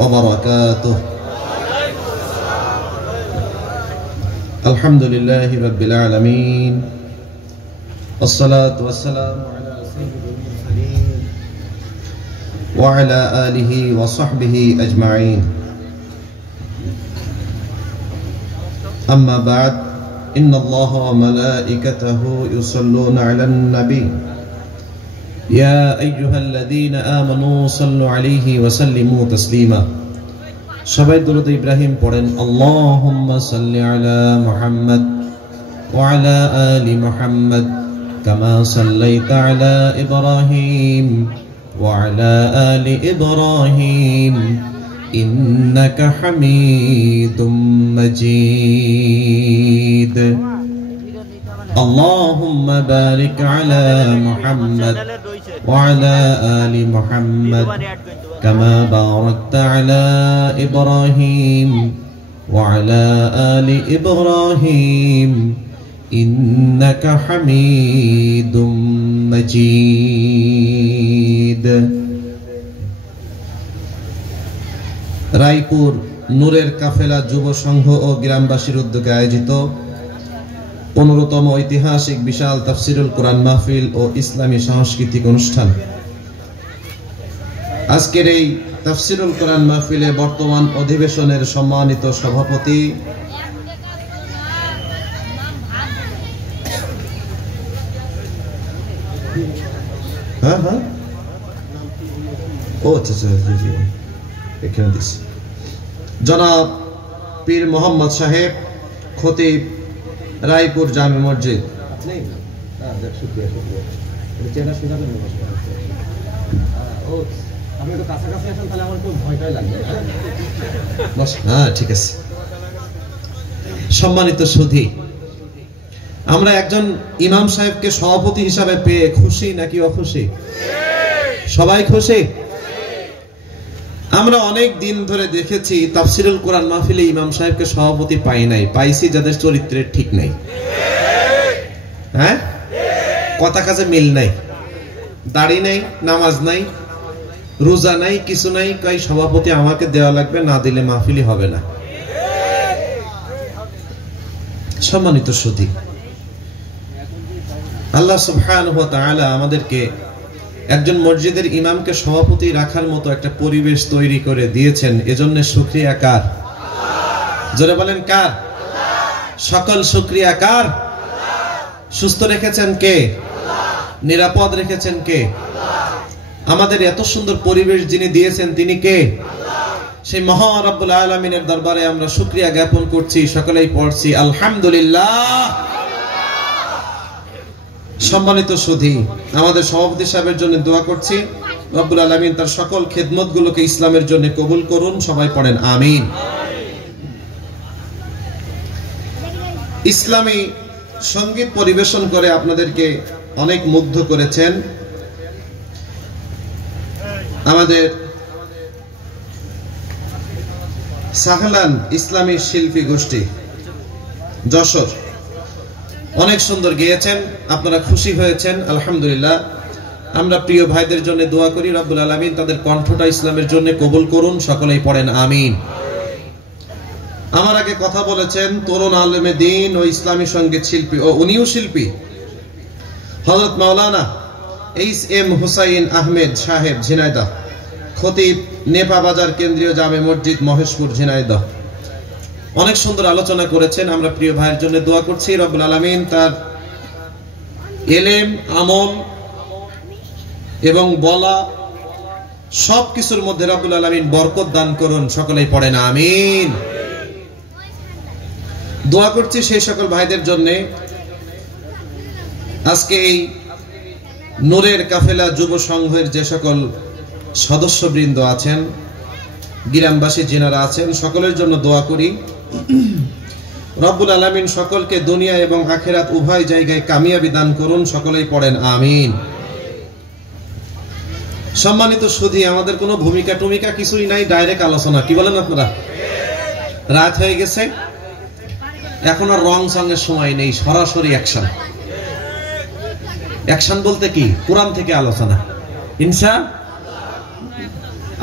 وبركاته. الحمد لله رب العالمين والصلاة والسلام على سيد المرسلين وعلى آله وصحبه أجمعين. أما بعد، إن الله وملائكته يصلون على النبي يا أيها الذين آمنوا صلوا عليه وسلموا تسليما. সবাই দরুদ ইব্রাহিম পড়েন। আল্লাহুম্মা সাল্লি আলা মুহাম্মদ ওয়া আলা আলি মুহাম্মদ কামা সাল্লাইতা আলা ইব্রাহিম ওয়া আলা আলি ইব্রাহিম ইন্নাকা হামিদুম মাজিদ। আল্লাহুম্মা বারিক আলা মুহাম্মদ ওয়া আলা আলি মুহাম্মদ كما باركت على إبراهيم وعلى آل إبراهيم إنك حميد مجيد. রায়পুর নূরের কাফেলা যুব সংঘ ও গ্রামবাসীর উদ্যোগে আয়োজিত 15তম ঐতিহাসিক বিশাল তাফসিরুল কোরআন মাহফিল ও ইসলামী সাংস্কৃতিক অনুষ্ঠান। আজকের এই তাফসিরুল কোরআন মাহফিলে বর্তমান অধিবেশনের সম্মানিত সভাপতি জনাব পীর মোহাম্মদ সাহেব, খতিব, রায়পুর জামে মসজিদ। ঠিক আছে। সম্মানিত সুধী, আমরা একজন ইমাম সাহেবকে সভাপতি হিসাবে পেয়ে খুশি নাকি অখুশি? সবাই খুশি? আমরা অনেক দিন ধরে দেখেছি তাফসিরুল কোরআন মাহফিলে ইমাম সাহেবকে সভাপতি পাই নাই, পাইছি যাদের চরিত্রের ঠিক নাই, হ্যাঁ, কথা কাজে মিল নাই, দাড়ি নাই, নামাজ নাই, রোজা নাই, কিছু নাই, কই সভাপতি আমাকে দেওয়া লাগবে, না দিলে মাহফিলি হবে না। সম্মানিত সুধী, আল্লাহ সুবহানাহু ওয়া তাআলা আমাদেরকে একজন মসজিদের ইমামকে সভাপতি রাখার মতো একটা পরিবেশ তৈরি করে দিয়েছেন। এজন্য শুকরিয়া কার? জোরে বলেন কার? সকল শুকরিয়া কার? সুস্থ রেখেছেন কে? নিরাপদ রেখেছেন কে? আমাদের এত সুন্দর পরিবেশ যিনি দিয়েছেন তিনি কে? সেই মহান রব্বুল আলামিনের দরবারে আমরা শুকরিয়া জ্ঞাপন করছি, সকলেই পড়ছি আলহামদুলিল্লাহ। সম্মানিত সুধী, আমাদের সভাপতি সাহেবের জন্য দোয়া করছি, রব্বুল আলামিন তার সকল খেদমতগুলোকে ইসলামের জন্য কবুল করুন। সবাই পড়েন আমিন। ইসলামী সঙ্গীত পরিবেশন করে আপনাদেরকে অনেক মুগ্ধ করেছেন আমাদের সাহলান ইসলামী শিল্পী গোষ্ঠী যশোর। অনেক সুন্দর গেয়েছেন, আপনারা খুশি হয়েছেন, আলহামদুলিল্লাহ। আমরা প্রিয় ভাইদের জন্য দোয়া করি, রব্বুল আলামিন তাদের কণ্ঠটা ইসলামের জন্য কবুল করুন। সকলেই পড়েন আমিন। আমার আগে কথা বলেছেন তরুণ আলেমে দ্বীন ও ইসলামী সঙ্গীত শিল্পী, ও উনিও শিল্পী, হযরত মাওলানা এইচ.এম. হুসাইন আহমেদ সাহেব, ঝিনাইদহ, খতিব, নেপা বাজার কেন্দ্রীয় জামে মসজিদ, মহেশপুর, ঝিনাইদহ। অনেক সুন্দর আলোচনা করেছেন। আমরা প্রিয় ভাইয়ের জন্য দোয়া করছি, রব্বুল আলামিন তার এলেম, আমল এবং বলা সবকিছুর মধ্যে রব্বুল আলামিন বরকত দান করুন। সকলেই পড়েন আমিন। দোয়া করছি সেই সকল ভাইদের জন্য আজকে এই নূরের কাফেলা যুব সংঘের যে সকল সদস্যবৃন্দ আছেন, গ্রামবাসী যিনারা আছেন, সকলের জন্য দোয়া করি, রব্বুল আলামিন সকলকে দুনিয়া এবং আখিরাত উভয় জায়গায় কামিয়াবি দান করুন। সকলেই পড়েন আমিন। সম্মানিত সুধী, আমাদের কোনো ভূমিকা টুমিকা কিছুই নাই, ডাইরেক্ট আলোচনা। কি বলেন আপনারা? রাত হয়ে গেছে, এখন আর রং সঙ্গের সময় নেই, সরাসরি অ্যাকশন। অ্যাকশন বলতে কি? কোরআন থেকে আলোচনা, ইনশাআল্লাহ।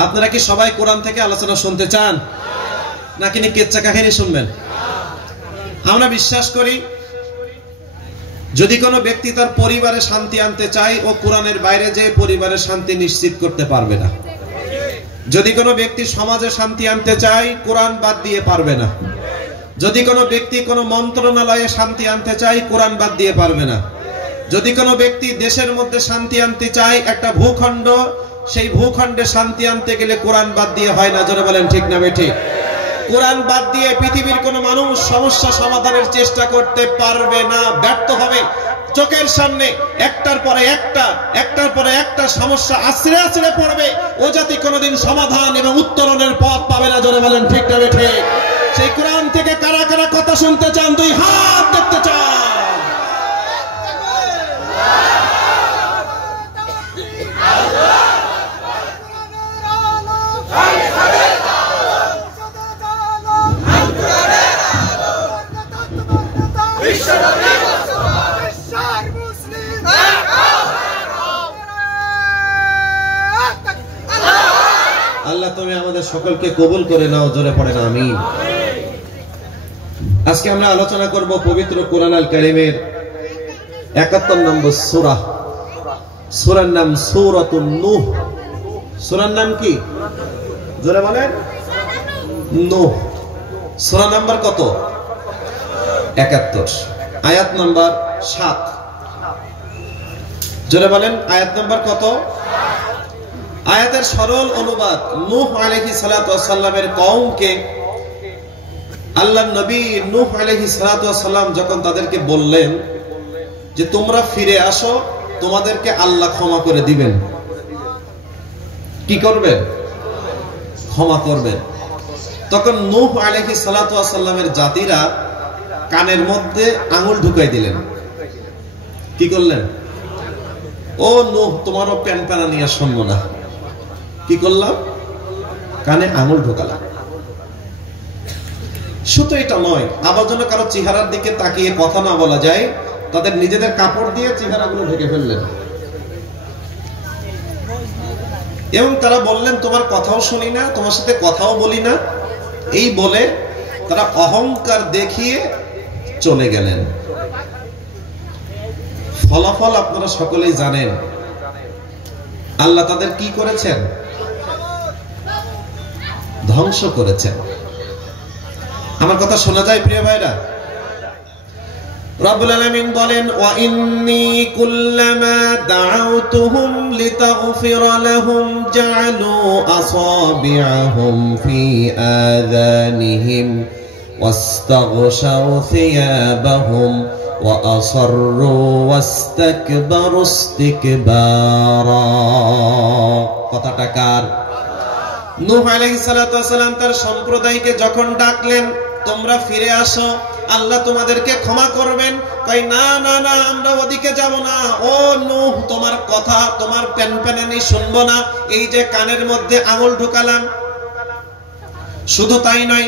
আপনারা কি সবাই কোরআন থেকে আলোচনা শুনতে চান নাকি কেচ্চা কাহিনী শুনবেন? আমরা বিশ্বাস করি যদি কোনো ব্যক্তি তার পরিবারে শান্তি আনতে চায় ও কোরআনের বাইরে যে পরিবারের শান্তি নিশ্চিত করতে পারবে না। যদি কোনো ব্যক্তি সমাজে শান্তি আনতে চায় কোরআন বাদ দিয়ে পারবে না। যদি কোনো ব্যক্তি কোনো মন্ত্রণালয়ে শান্তি আনতে চায় কোরআন বাদ দিয়ে পারবে না। যদি কোনো ব্যক্তি দেশের মধ্যে শান্তি আনতে চায় একটা ভূখণ্ড, সেই ভূখণ্ডে শান্তি আনতে গেলে কোরআন বাদ দিয়ে হয় না। জোরে বলেন ঠিক না বেঠিক? কোরআন বাদ দিয়ে পৃথিবীর কোনো মানুষ সমস্যা সমাধানের চেষ্টা করতে পারবে না, ব্যর্থ হবে। চোখের সামনে একটার পরে একটা সমস্যা আছড়ে আছড়ে পড়বে, ও জাতি কোনোদিন সমাধান এবং উত্তরণের পথ পাবে না। জোরে বলেন ঠিক না বেঠিক? সেই কোরআন থেকে কারা কারা কথা শুনতে চান? দুই হাত দেখতে চান। আল্লাহ তুমি আমাদের সকলকে কবুল করে নাও। জোরে পড়েন আমিন। আজকে আমরা আলোচনা করব পবিত্র কোরআন আল কারীমের ৭১ নম্বর সূরা। সূরার নাম সূরাতুন নূহ। সূরার নাম কি? জোরে বলেন। নূহ। সূরা নাম্বার কত? ৭১। আয়াত নাম্বার ৭। জোরে বলেন আয়াত নাম্বার কত? আয়াতের সরল অনুবাদ, নূহ আলাইহিস সালাতু ওয়াস সালামের কওমকে আল্লাহর নবী নূহ আলাইহিস সালাতু ওয়াস সালাম যখন তাদেরকে বললেন যে তোমরা ফিরে আসো, তোমাদেরকে আল্লাহ ক্ষমা করে দিবেন। কি করবেন? ক্ষমা করবেন। তখন নূহ আলাইহিস সালাতু ওয়াস সালামের জাতিরা কানের মধ্যে আঙুল ঢুকাই দিলেন। কি করলেন? ও নূহ, তোমারও প্যানপ্যানা নিয়ে শুনবো না। কি করলাম? কানে আঙুল ঢোকালাম। শুধু এটা নয়, আবার যেন কারো চেহারার দিকে তাকিয়ে কথা না বলা যায়, তাদের নিজেদের কাপড় দিয়ে চেহারাগুলো ঢেকে ফেললেন এবং তারা বললেন তোমার কথাও শুনি না, তোমার সাথে কথাও বলি না। এই বলে তারা অহংকার দেখিয়ে চলে গেলেন। ফলাফল আপনারা সকলেই জানেন। আল্লাহ তাদের কি করেছেন? ধ্বংস করেছেন। আমার কথা শোনা যায় প্রিয় ভাইরা? রব্বুল আলামিন বলেন ওয়া ইন্নী কুল্লামা দাউতুহুম লিতাগফিরা লাহুম জাআলু আসাবিআহুম ফি আযানিহিম ওয়াস্তাগশাউ থিয়াবাহুম ওয়া আসররু ওয়াস্তাকবারু ইস্তিকবারা। কথাটা কার? নূহ আলাইহিস সালাতু ওয়াস সালাম তার সম্প্রদায়কে যখন ডাকলেন তোমরা ফিরে আসো, আল্লাহ তোমাদেরকে ক্ষমা করবেন, কই না না না, আমরা ওদিকে যাব না। ও নূহ, তোমার কথা, তোমার প্যানপ্যানানি শুনবো না। এই যে কানের মধ্যে আঙুল ঢুকালাম, শুধু তাই নয়,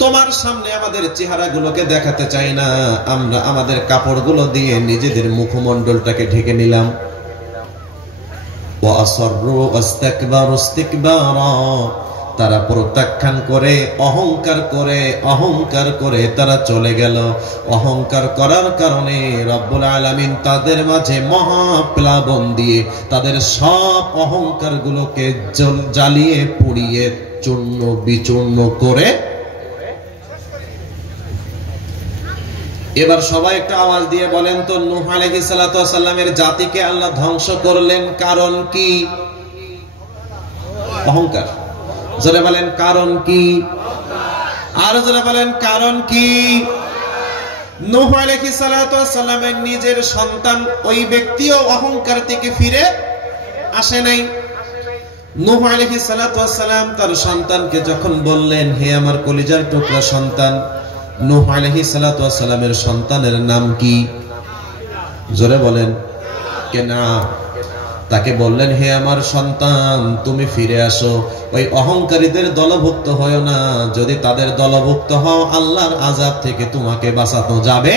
তোমার সামনে আমাদের চেহারাগুলোকে দেখাতে চাই না, আমরা আমাদের কাপড়গুলো দিয়ে নিজেদের মুখমণ্ডলটাকে ঢেকে নিলাম। তারা প্রত্যাখ্যান করে অহংকার করে তারা চলে গেল। অহংকার করার কারণে রব্বুল আলামিন তাদের মাঝে মহাপ্লাবন দিয়ে তাদের সব অহংকার গুলোকে জ্বালিয়ে পুড়িয়ে চূর্ণ বিচূর্ণ করে। এবার সবাই একটা আওয়াজ দিয়ে বলেন তো, নূহ আলাইহিস সালাতু ওয়াস সালামের জাতিকে আল্লাহ ধ্বংস করলেন কারণ কি? অহংকার। জোরে বলেন কারণ কি? আর জোরে বলেন কারণ কি? নূহ আলাইহিস সালাতু ওয়াস সালামের নিজের সন্তান ওই ব্যক্তিও অহংকার থেকে ফিরে আসে নাই। নূহ আলাইহিস সালাতু ওয়াস সালাম তার সন্তানকে যখন বললেন, হে আমার কলিজার টুকরা সন্তান, নূহ আলাইহিস সালাতু ওয়াস সালামের সন্তানের নাম কি? জোরে বলেন। কেনা তাকে বললেন, হে আমার সন্তান, তুমি ফিরে আসো, ওই অহংকারীদের দলভুক্ত হয় না। যদি তাদের দলভুক্ত হও, আল্লাহর আযাব থেকে তোমাকে বাঁচানো যাবে।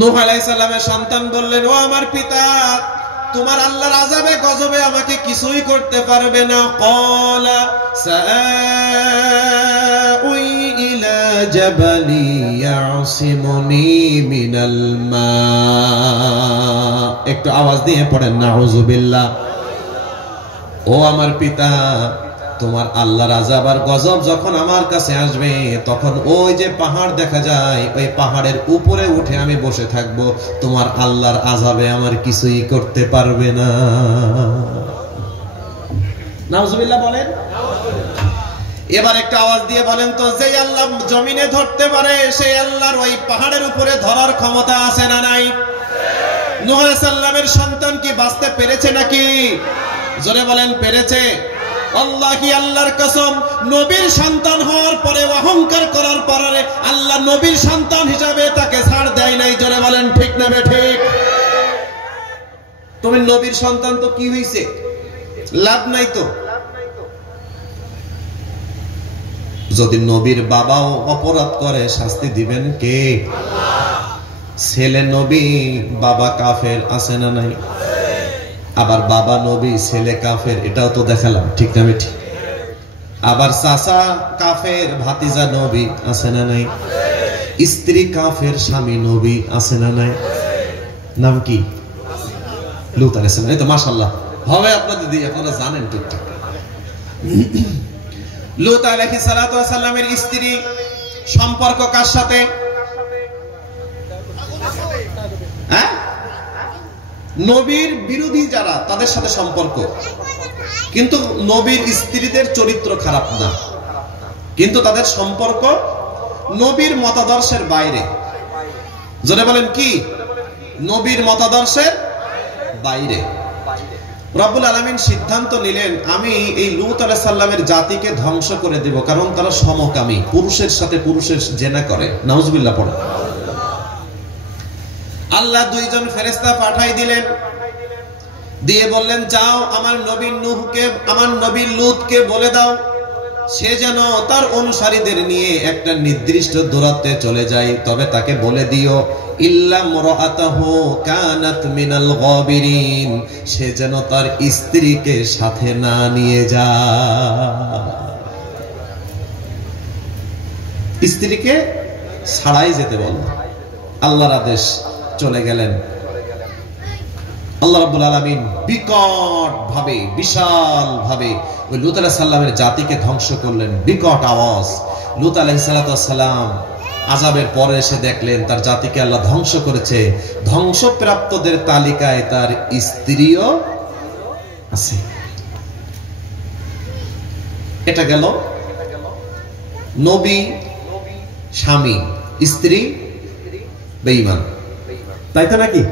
নূহ আলাইহিস সালামের সন্তান বললেন, ও আমার পিতা, তোমার আল্লাহর আযাবে গজবে আমাকে কিছুই করতে পারবে না। ক্বালা সাআউই ইলা জাবালি ইয়াসিমুনি মিনাল মা। একটু আওয়াজ দিয়ে পড়েন নাউযুবিল্লাহ। ও আমার পিতা, তোমার আল্লাহর আযাব আর গজব যখন আমার কাছে আসবে তখন ওই যে পাহাড় দেখা যায় ওই পাহাড়ের উপরে উঠে আমি বসে থাকবো, তোমার আল্লাহর আযাবে আমার কিছুই করতে পারবে না। নাউযুবিল্লাহ বলেন। এবার একটা আওয়াজ দিয়ে বলেন তো, যে আল্লাহ জমিনে ধরতে পারে সেই আল্লাহর ওই পাহাড়ের উপরে ধরার ক্ষমতা আছে না নাই? নূহ আলাইহিস সালামের সন্তান কি বাঁচতে পেরেছে নাকি? জোরে বলেন পেরেছে। আল্লাহি, আল্লাহর কসম, নবীর সন্তান হওয়ার পরে অহংকার করার পরে আল্লাহ নবীর সন্তান হিসাবে তাকে ছাড় দেয় নাই। জোরে বলেন ঠিক না ঠিক? তুমি নবীর সন্তান তো কি হইছে, লাভ নাই তো। যদি নবীর বাবাও অপরাধ করে শাস্তি দিবেন কে? ছেলে নবী বাবা কাফের, আছে না নাই? আবার বাবা নবী ছেলে কাফের, এটাও তো দেখালাম, ঠিক না ঠিক? আবার চাচা কাফের ভাতিজা নবী, আছে না নাই? স্ত্রী কাফের স্বামী নবী, আছে না নাই? নাম কি? লূত আলাইহিস সালাম। এই তো মাশাআল্লাহ হবে আপনাদের দিদি, আপনারা জানেন ঠিকঠাক। লূত আলাইহিস সালাতু ওয়াস সালামের স্ত্রী সম্পর্ক কার সাথে? হ্যাঁ, নবীর বিরোধী যারা তাদের সাথে সম্পর্ক। কিন্তু নবীর স্ত্রীদের চরিত্র খারাপ না, কিন্তু তাদের সম্পর্ক নবীর মতাদর্শের বাইরে। জোরে বলেন কি? নবীর মতাদর্শের বাইরে। রব্বুল আলামিন সিদ্ধান্ত নিলেন, আমি এই লূত আলাইহিস সালামের জাতিকে ধ্বংস করে দেব, কারণ তারা সমকামী, পুরুষের সাথে পুরুষের জিনা করে। নাউযুবিল্লাহ পড়ে। আল্লাহ দুইজন ফেরেশতা পাঠাই দিলেন, দিয়ে বললেন, যাও আমার নবী নূহকে, আমার নবী লূতকে বলে দাও সে যেন তার অনুসারীদের নিয়ে একটা নির্দিষ্ট দূরত্বে চলে যায়, তবে তাকে বলে দিও ইল্লা মুরাআতাহু কানাত মিনাল গাবিরিন, সে যেন তার স্ত্রীকে সাথে না নিয়ে যায়। স্ত্রীকে ছাড়াই যেতে বল। আল্লাহর আদেশ, চলে গেলেন। আল্লাহ রাব্বুল আলামিন বিকট ভাবে, বিশাল ভাবে ওই লূত আলাইহিস সালামের জাতিকে ধ্বংস করলেন। বিকট আওয়াজ। লূত আলাইহিস সালাম আযাবের পরে এসে দেখলেন তার জাতিকে আল্লাহ ধ্বংস করেছে। ধ্বংসপ্রাপ্তদের তালিকায় তার স্ত্রীও আছে। এটা গেল নবী স্বামী, স্ত্রী বেঈমান, তাই তো নাকি?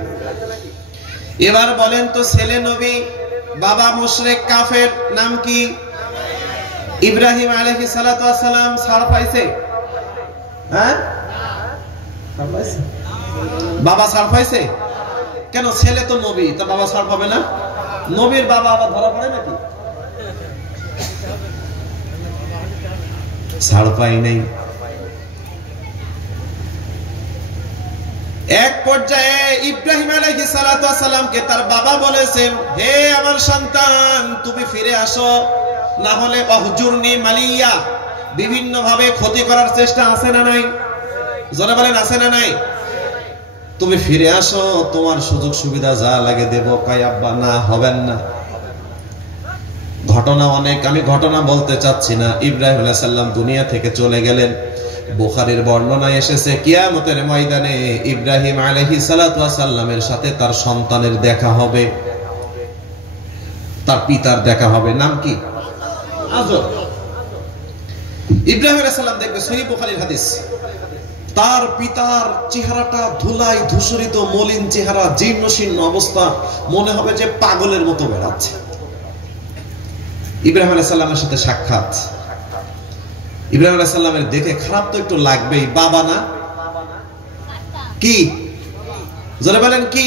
এবার বলেন তো, ছেলে নবী বাবা মুশরিক কাফের, নাম কি? ইব্রাহিম আলাইহিস সালাতু ওয়াস সালাম ছাড় পাইছে? হ্যাঁ, ছাড় পাইছে। বাবা ছাড় পাইছে কেন? ছেলে তো নবী, তা বাবা ছাড় পাবে না? নবীর বাবা আবার ধরা পড়ে নাকি? ছাড় পাই নাই। এক পর্যায়ে ইব্রাহিম আলাইহিস সালাতু ওয়াস সালামকে তার বাবা বলেছেন, হে আমার সন্তান, তুমি ফিরে আসো, না হলে অহজুরনি মালিয়া, বিভিন্ন ভাবে ক্ষতি করার চেষ্টা আছে না নাই? জোরে বলেন আছে না নাই? তুমি ফিরে আসো, তোমার সুযোগ সুবিধা যা লাগে দেব। কয় আব্বা না, হবেন না। ঘটনা অনেক, আমি ঘটনা বলতে চাচ্ছি না। ইব্রাহিম আলাইহিস সালাম দুনিয়া থেকে চলে গেলেন। বুখারীর বর্ণনায় এসেছে, কিয়ামতের ময়দানে ইব্রাহিম আলাইহিস সালাতু ওয়াস সালামের সাথে তার সন্তানের দেখা হবে, তার পিতার দেখা হবে। নাম কি? আজর। ইব্রাহিম আলাইহিস সালাম দেখবে, সহিহ বুখারীর হাদিস, তার পিতার চেহারাটা ধুলায় ধূসরিত, মলিন চেহারা, জীর্ণশীর্ণ অবস্থা, মনে হবে যে পাগলের মতো বেড়াচ্ছে। ইব্রাহিম আলাইহিস সালামের সাথে সাক্ষাৎ। ইব্রাহিম আলাইহিস সালামের দেখে খারাপ তো একটু লাগবেই, বাবা না? কি জোরে বলেন কি?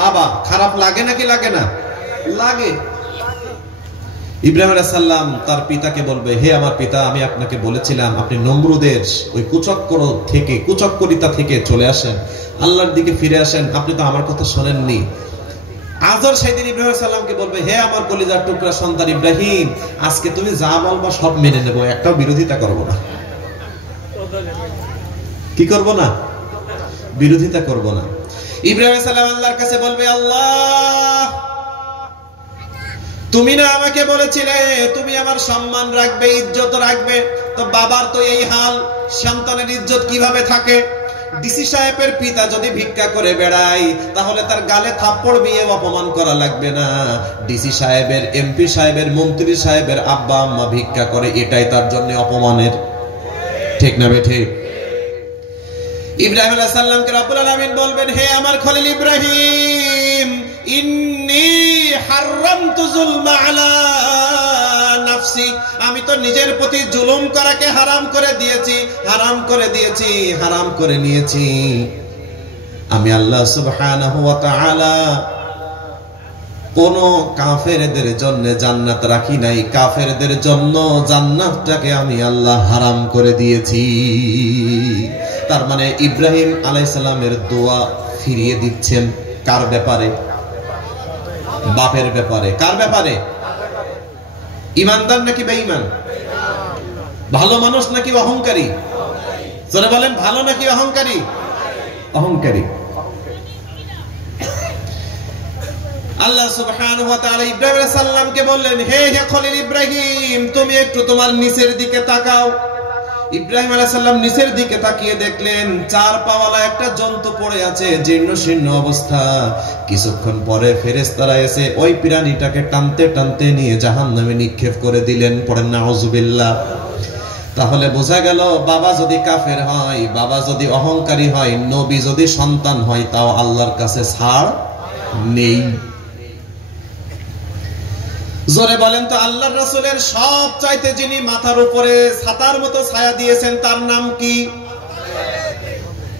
বাবা। খারাপ লাগে নাকি লাগে না? লাগে। ইব্রাহিম আলাইহিস সালাম তার পিতাকে বলবে, হে আমার পিতা, আমি আপনাকে বলেছিলাম আপনি নমরুদের ওই কুচক্করিতা থেকে চলে আসেন, আল্লাহর দিকে ফিরে আসেন। আপনি তো আমার কথা শোনেননি। আজর সেদিন ইব্রাহিম সালামকে বলবে, হে আমার কলিজার টুকরা সন্তান ইব্রাহিম, আজকে তুমি যা বলবা সব মেনে নেব, একটাও বিরোধিতা করব না। কি করব না? বিরোধিতা করব না। ইব্রাহিম সালাম আল্লাহর কাছে বলবে, আল্লাহ, তুমি না আমাকে বলেছিলে তুমি আমার সম্মান রাখবে, ইজ্জত রাখবে, তো বাবার তো এই হাল, সন্তানের ইজ্জত কিভাবে থাকে? ডিসি সাহেবের পিতা যদি ভিক্ষা করে বেড়ায় তাহলে তার গালে থাপ্পড় দিয়ে অপমান করা লাগবে না। ডিসি সাহেবের, এমপি সাহেবের, মন্ত্রী সাহেবের আব্বা আম্মা ভিক্ষা করে, এটাই তার জন্য অপমানের। ঠিক না বেঠে? ইব্রাহিম আলাইহিস সালামকে রব্বুল আলামিন বলবেন, হে আমার খলিল ইব্রাহিম, ইন্নী হারামতু যুলমা আলা নাফসি, আমি তো নিজের প্রতি জুলুম করাকে হারাম করে দিয়েছি, হারাম করে দিয়েছি, হারাম করে নিয়েছি। আমি আল্লাহ সুবহানাহু ওয়া তাআলা কোন কাফেরদের জন্য জান্নাত রাখি নাই, কাফেরদের জন্য জান্নাতটাকে আমি আল্লাহ হারাম করে দিয়েছি। তার মানে ইব্রাহিম আলাইহিস সালামের দোয়া ফিরিয়ে দিচ্ছেন কার ব্যাপারে? বাপের ব্যাপারে। কার ব্যাপারে? ইমানদার নাকি বেঈমান? ভালো মানুষ নাকি অহংকারী? জোরে বলেন, ভালো নাকি অহংকারী? অহংকারী। আল্লাহ সুবহানাহু ওয়া তাআলা ইব্রাহিম আলাইহিস সালামকে বললেন, হে খলিল ইব্রাহিম, তুমি একটু তোমার নিচের দিকে তাকাও। ইব্রাহিম আলাইহিস সালাম নিচের দিকে তাকিয়ে দেখলেন চার পাওয়ালা একটা জন্তু পড়ে আছে, জীর্ণ শীর্ণ অবস্থা। কিছুক্ষণ পরে ফেরেশতারা এসে ওই প্রাণীটাকে টানতে টানতে নিয়ে জাহান্নামে নিক্ষেপ করে দিলেন। পড়েন নাউযুবিল্লাহ। তাহলে বোঝা গেল, বাবা যদি কাফের হয়, বাবা যদি অহংকারী হয়, নবী যদি সন্তান হয়, তাও আল্লাহর কাছে ছাড় নেই। জোরে বলেন তো, আল্লাহর রাসূলের সব চাইতে যিনি মাথার উপরে ছাতার মতো ছায়া দিয়েছেন তার নাম কি?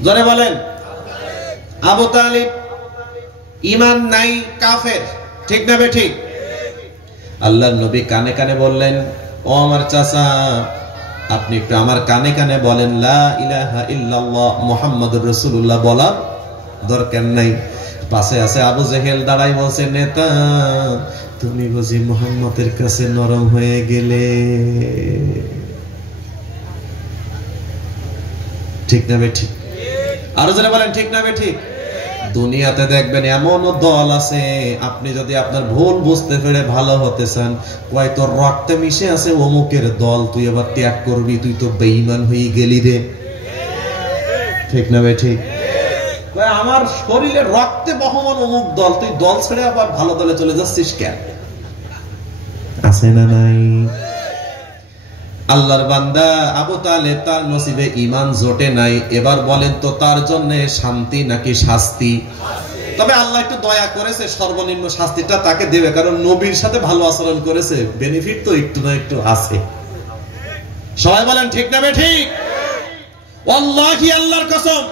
জোরে বলেন। আবু তালিব ঈমান নাই, কাফের। ঠিক না বেঠিক? আল্লাহর নবী কানে কানে বললেন, ও আমার চাচা, আপনি একটু আমার কানে কানে বলেন লা ইলাহা ইল্লাল্লাহ মুহাম্মাদুর রাসূলুল্লাহ, বলার দরকার নাই। পাশে আছে আবু জেহেল দাঁড়াই বলছে, নেতা তুমি বুঝি মুহাম্মাদের কাছে নরম হয়ে গেলে। ঠিক না বেঠিক? আরো যারা বলেন ঠিক না বেঠিক? দুনিয়াতে দেখবেন এমন দল আছে, আপনি যদি আপনার ভুল বুঝতে পেরে ভালো হতে চান, কয় তোর রক্তে মিশে আছে অমুকের দল, তুই এবার ত্যাগ করবি, তুই তো বেঈমান হয়ে গেলি রে। ঠিক না বেঠিক? আমার শরীরে রক্তে বহমান অমুক দল, তুই দল ছেড়ে আবার ভালো দলে চলে যাচ্ছিস কেন? আছে না নাই? আল্লাহর বান্দা আবু তালেব, তার নসিবে ঈমান জোটে নাই। এবার বলেন তো, তার জন্য শান্তি নাকি শাস্তি? তবে আল্লাহ একটু দয়া করেছে, সর্বনিম্ন শাস্তিটা তাকে দেবে, কারণ নবীর সাথে ভালো আচরণ করেছে, বেনিফিট তো একটু না একটু আছে। সবাই বলেন ঠিক না বেঠিক? ওয়াল্লাহি, আল্লাহর কসম,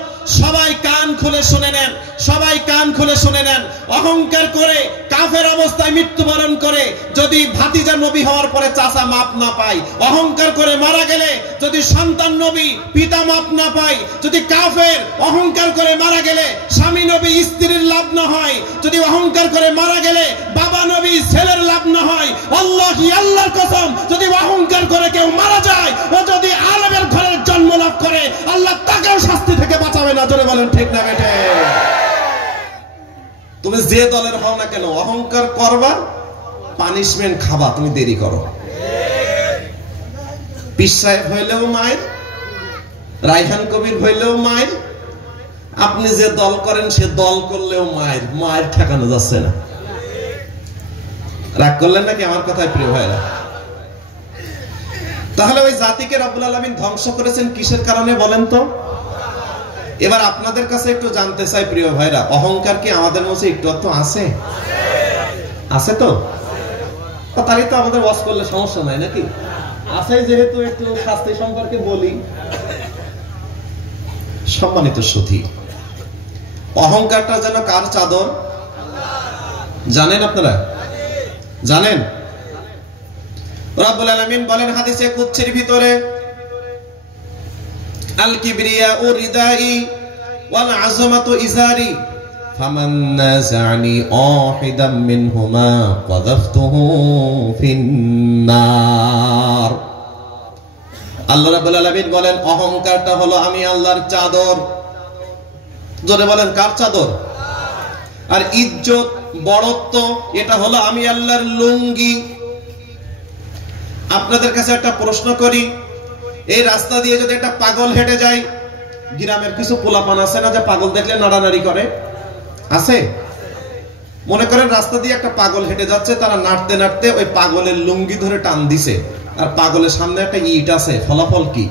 সবাই কান খুলে শুনে নেন, সবাই কান খুলে শুনে নেন। অহংকার করে কাফের অবস্থায় মৃত্যুবরণ করে যদি ভাতিজা নবী হওয়ার পরে চাচা মাপ না পায়, অহংকার করে মারা গেলে যদি সন্তান নবী পিতা মাপ না পায়, যদি কাফের অহংকার করে মারা গেলে স্বামী নবী স্ত্রীর লাভ না হয়, যদি অহংকার করে মারা গেলে বাবা নবী ছেলের লাভ না হয়, আল্লাহি, আল্লাহর কসম, যদি অহংকার করে কেউ মারা যায়, ও যদি আলেমের ঘরের জন্ম লাভ করে, আল্লাহ তাকেও শাস্তি থেকে বাঁচাবে না। জোরে বলেন ঠিক না বেঠে? তুমি যে দলের হও না কেন, অহংকার করবা, পানিশমেন্ট খাবা, তুমি দেরি করো। পীর সাহেব হইলেও মায়ের, রায়হান কবির হইলেও মায়ের, আপনি যে দল করেন সে দল করলেও মায়ের, মায়ের ঠেকানো যাচ্ছে না। রাগ করলেন নাকি আমার কথায় প্রিয় ভাইরা? তাহলে ওই জাতিকে রব্বুল আলামিন ধ্বংস করেছেন কিসের কারণে বলেন তো? এবার আপনাদের কাছে একটু জানতে চাই প্রিয় ভাইরা, অহংকার কি আমাদের মধ্যে একটু একটু আছে? আছে তো? তাই তো আমাদের ওয়াজ করলে সমস্যা নাই নাকি? আছে, যেহেতু একটু শাস্তি সম্পর্কে বলি। সম্মানিত সুধী, অহংকারটা যেন কার চাদর জানেন আপনারা? জানেন? রব্বুল আলামিন বলেন হাদিসে কুদসির ভিতরে, আল কিবরিয়া ও রিদাই ওয়াল আযমাতু ইজারি ফামান নাযানি ওয়াহিদাম মিনহুমা কাযাফতুহু ফিন্নার। আল্লাহ রাব্বুল আলামিন বলেন অহংকারটা হলো আমি আল্লাহর চাদর। জোরে বলেন কার চাদর? আর ইজ্জত বড়ত্ব এটা হলো আমি আল্লাহর লুঙ্গি। আপনাদের কাছে একটা প্রশ্ন করি, এই রাস্তা দিয়ে যদি একটা পাগল হেঁটে যায়, গ্রামের কিছু পোলাপান আছে না যে পাগল দেখলে নাড়ানাড়ি করে? আছে? মনে করেন রাস্তা দিয়ে একটা পাগল হেঁটে যাচ্ছে, তারা নাড়তে নাড়তে ওই পাগলের লুঙ্গি ধরে টান দিছে, আর পাগলের সামনে একটা ইট আছে, ফলাফল কি?